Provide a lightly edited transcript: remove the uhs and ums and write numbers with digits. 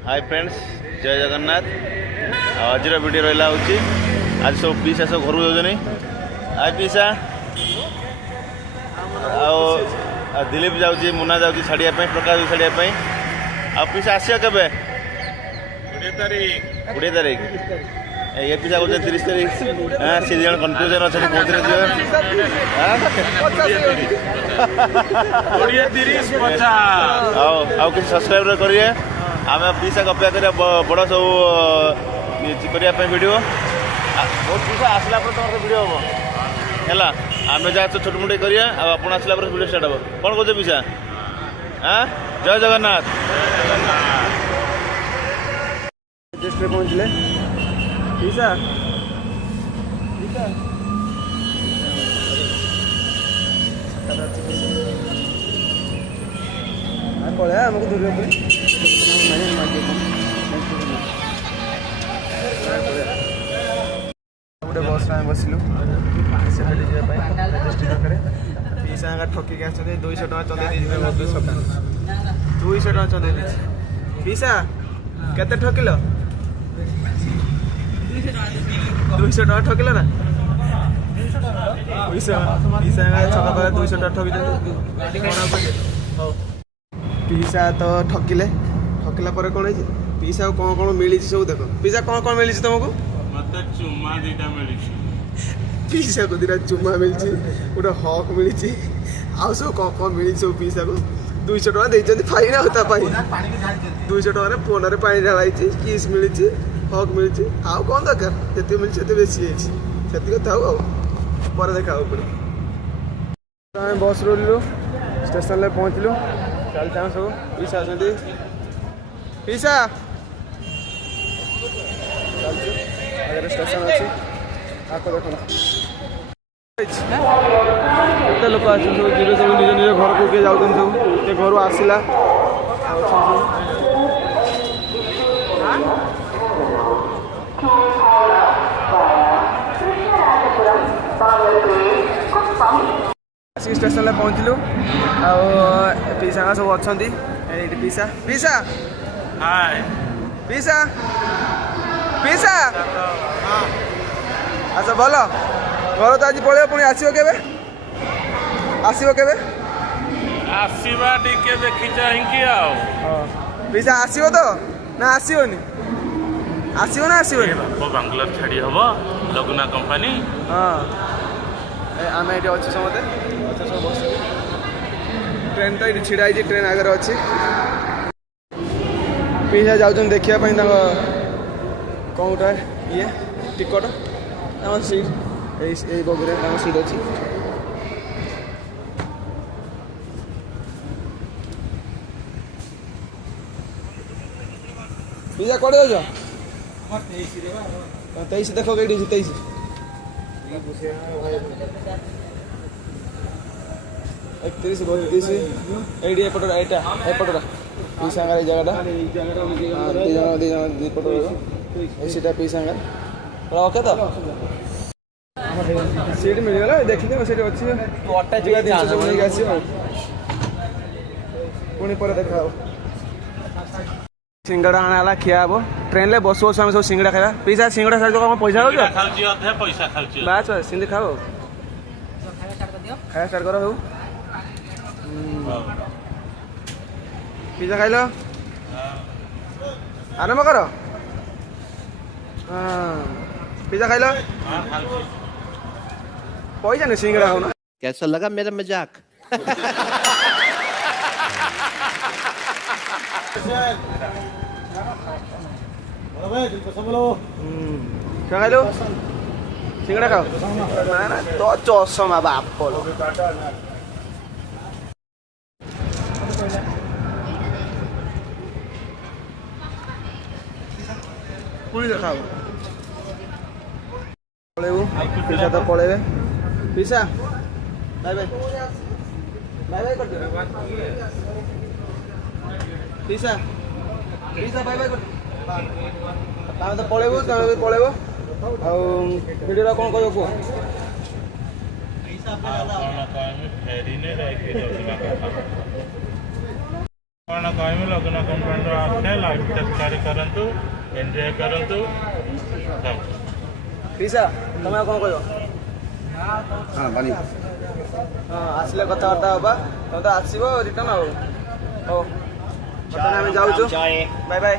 Hi friends जय जगन्नाथ आज video रहा हूँ आज सब पीसा सब घर जाऊँ हाय पीसा आ दिलीप जाऊँगी मुना जाऊँगी छाड़िया प्रकाश छाड़िया आ पीसा आस के 20 तारीख ये पीसा कौन 30 तारीख हाँ सी जन कन्फ्यूजन अच्छा कौन किसी सब्सक्राइब करिए आम पीसा को अपेक्षा करिए बड़ सब करने वीडियो बहुत पीसा आसला तुम वीडियो हम है आम जहाँ छोट मोटे करिए आप आसला वीडियो स्टार्ट हम कौन कौन पीसा हाँ जय जगन्नाथ पहुँचले पीसा पड़ा आमको दूर गोटे बस में बसलु पीसा ठकिक आस 200 टका चंदे 200 टका चंदे पीसा केते ठकिल 200 टका ठकिल ना छका पाखे 200 टका ठकी पीसा तो ठकिले ठकिला पर कौन है पीसा कौन कौन मिली सब देख पीसा कौन कौन मिली तुमको मत चुम्मा दीटा मिली पीसा को दीटा चुम्मा मिली गोटे हक मिली आउ सब कौन कौन मिली सब पीसा को 200 टका देते फाइन आता 200 टका फोन में पानी ढाई किस मिली हक मिली आउ कौन दरकार जिते मिली से बेसी से था पर देखा पड़े बस रोलु स्टेशन में पहुँचलु चलता सब पीसा आसती पीसा आगे स्टेशन अच्छी आपको देखो केते लोक आज सब जीवे सब निज निज घर को किए जाऊँ सब ये घर आसला स्टेशन में पहुँचलु पीसा सब अच्छा पीसा पीसा हाय पीसा पीसा अच्छा भल घर तो आज पड़े पुणी आसो के आसो के आसवा टिके देखी चाहिए पीसा आसो तो ना आसोनी आसो ना आसो बांग्लोर छाड़ी हम लगुना कंपनी हाँ आम ये अच्छे समझे सब बस ट्रेन तो ये छिड़ा ट्रेन आगे अच्छी पीसा जाऊँ देखापी कौटा ये टिकट सीट यही बगरे सीट अच्छी पीसा कौटे जाओ 23 देख कई 23 31 32 ये एपटा एपटा पीसा जगह दीपटा पीसा ओके तो सीट मिलगला देखिए सीट अच्छी पुणी पर देखा सिंगड़ा आना खिया हम ट्रेन में बस बस आम सब सिंगड़ा खाया पीसा सिंगड़ा खाई पैसा बस बस सिंधी खाओ खाया स्टार्ट करो पिज्जा खाइल आरम्भ कर पिज्जा खाइल पैसा नहीं सिंगड़ा हो ना कैसा लगा मेरा मजाक खाइल सिंगड़ा खाओ ना तो चौसमा बाप पुणी देखा पलैबू पीसा तो पलैबे पीसा बाय बाय बाय बाय कर पीसा पीसा बाय बाय कर तो पलैबू पलैब आ वीडियो कौन कह कौन कहमी लग्न कंपाउंड आसे लाइफ टेस्ट करंतु एंजॉय करंतु पिसा तुम कौन कह आसले कथबार्ता हाँ तुम तो आसो रिटर्न हो बर्तमान आम जाऊँ बाय बाय।